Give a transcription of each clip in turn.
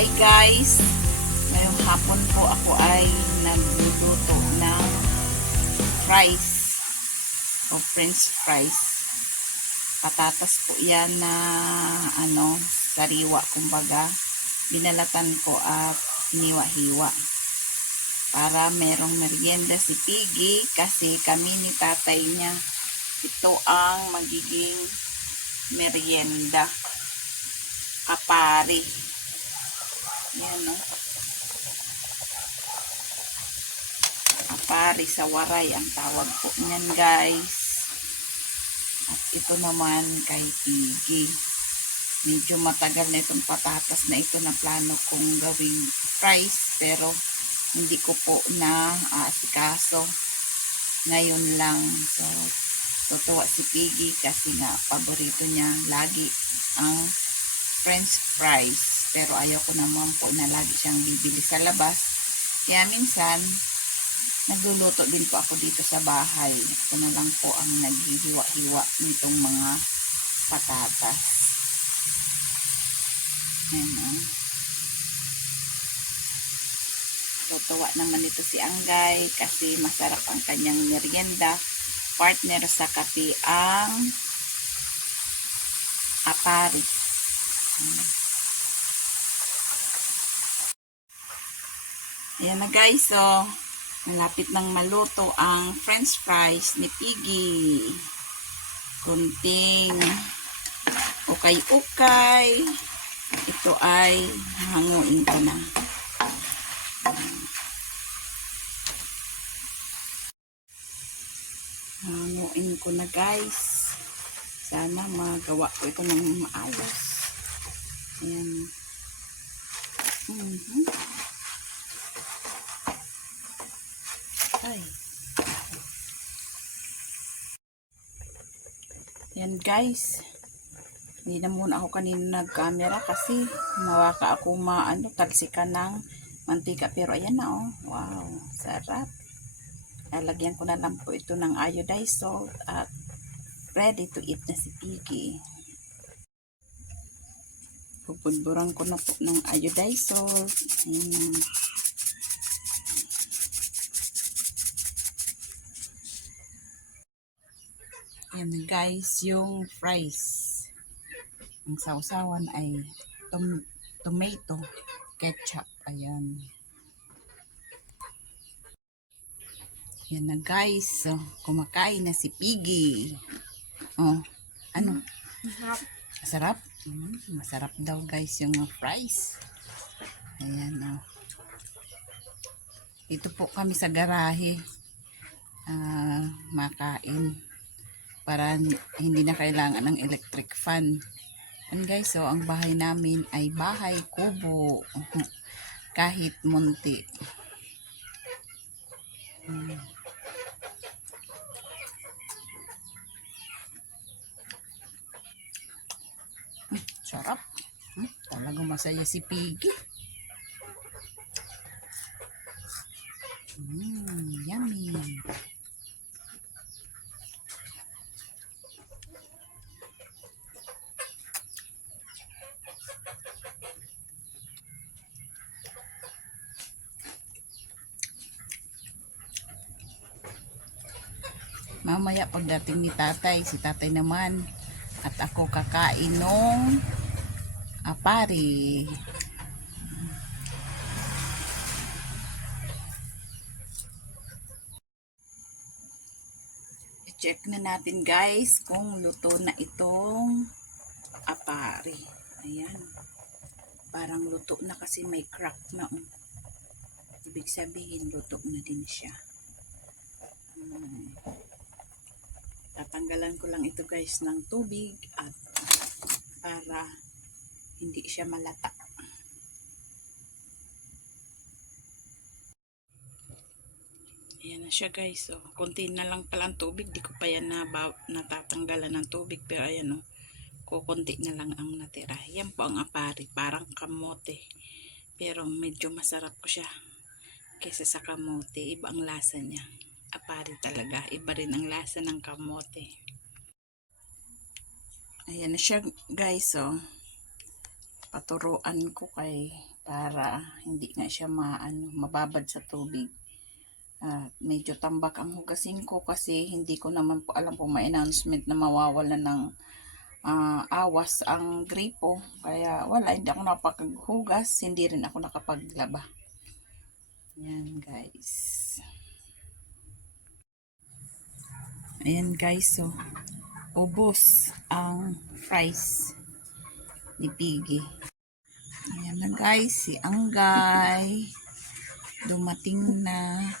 Hi guys! Ngayong hapon po ako ay nagluluto ng fries o french fries. Patatas po yan na sariwa kumbaga. Binalatan ko at hiniwa-hiwa. Para merong merienda si Piggy kasi kami ni tatay niya. Ito ang magiging merienda. Kapari. Yan o. Kapari sa waray ang tawag po niyan guys. At ito naman kay Piggy. Medyo matagal na itong patatas na ito na plano kong gawing fries pero hindi ko po na asikaso. Ngayon lang. So, tutuwa si Piggy kasi nga paborito niya lagi ang french fries. Pero ayaw ko naman po na lagi siyang bibili sa labas. Kaya minsan, nagluluto din po ako dito sa bahay. Ito na lang po ang naghihiwa-hiwa nitong mga patatas. Ayan. Tutuwa naman ito si Anggay kasi masarap ang kanyang merienda. Partner sa kape ang apari. Ayan na guys, so malapit nang maluto ang french fries ni Piggy. Kunting ukay-ukay. Ito ay hanguin ko na. Hanguin ko na guys. Sana magawa ko ito ng maayos. Ayan. Ay. Yan guys. Hindi na muna ako kanina nag-camera kasi nawaka ako talsikan ng mantika. Pero ayan na oh. Wow. Sarap. Lalagyan ko na lang po ito ng iodized salt at ready to eat na si Piggy. Pupudburan ko na po ng iodized salt. Ayan. Ayan guys, yung fries. Ang sausawan ay tomato ketchup. Ayan. Ayan na guys. So, kumakain na si Piggy. Oh, ano? Masarap. Masarap? Masarap daw guys yung fries. Ayan oh. Dito po kami sa garahe. Makain. Para hindi na kailangan ng electric fan. And guys, so ang bahay namin ay bahay kubo. Kahit munti. Sarap. Talagang masaya si Piggy. Yummy. Mamaya pagdating ni tatay, si tatay naman at ako kakain nung apari. I-check na natin guys kung luto na itong apari. Ayan. Parang luto na kasi may crack na. Ibig sabihin luto na din siya. Tatanggalan ko lang ito guys ng tubig at para hindi siya malata. Ayan na siya guys. So, konti na lang pala ang tubig. Di ko pa yan natatanggalan ng tubig. Pero ayan o. Kukunti na lang ang natira. Yan po ang apari. Parang kamote. Pero medyo masarap ko siya. Kesa sa kamote. Iba ang lasa niya. Apari talaga. Iba rin ang lasa ng kamote. Ayan na siya guys. So, paturuan ko kay para hindi nga siya mababad sa tubig. At medyo tambak ang hugasin ko kasi hindi ko naman po alam kung may announcement na mawawala ng awas ang gripo. Kaya wala, hindi ako nakapaghugas, hindi rin ako nakapaglaba. Yan guys. Ayan guys, so ubos ang fries ni Piggy. Ayan na guys, si Anggay dumating na.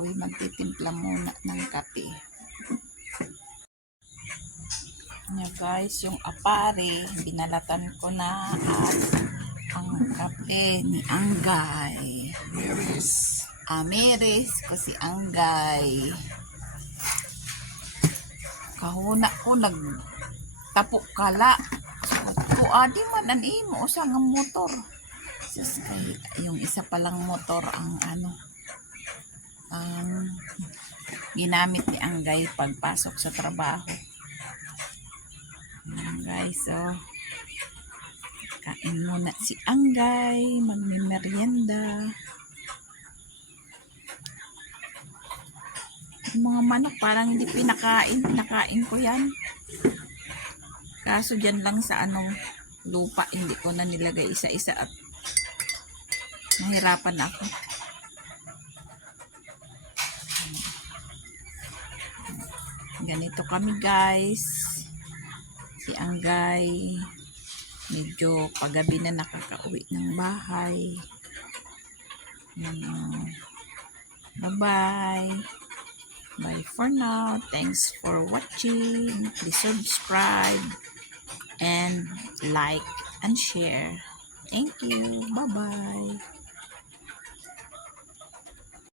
Uy, magtitimpla muna ng kape. Ayan guys, yung apare, binalatan ko na at ang kape ni Anggay. Meres ko si Anggay. Kahuna ko nagtapok kala. So, adi man ang imo sa nga motor. Sus, kay yung isa palang motor ang ang ginamit ni Anggay pagpasok sa trabaho. Guys, so kain muna si Anggay, magmimerienda. Yung mga manok parang hindi pinakain ko yan. Kaso dyan lang sa lupa, hindi ko na nilagay isa-isa at nahirapan ako. Ganito kami guys. Si Anggay medyo paggabi na nakakauwi ng bahay. Bye-bye. Bye for now. Thanks for watching. Please subscribe and like and share. Thank you. Bye-bye.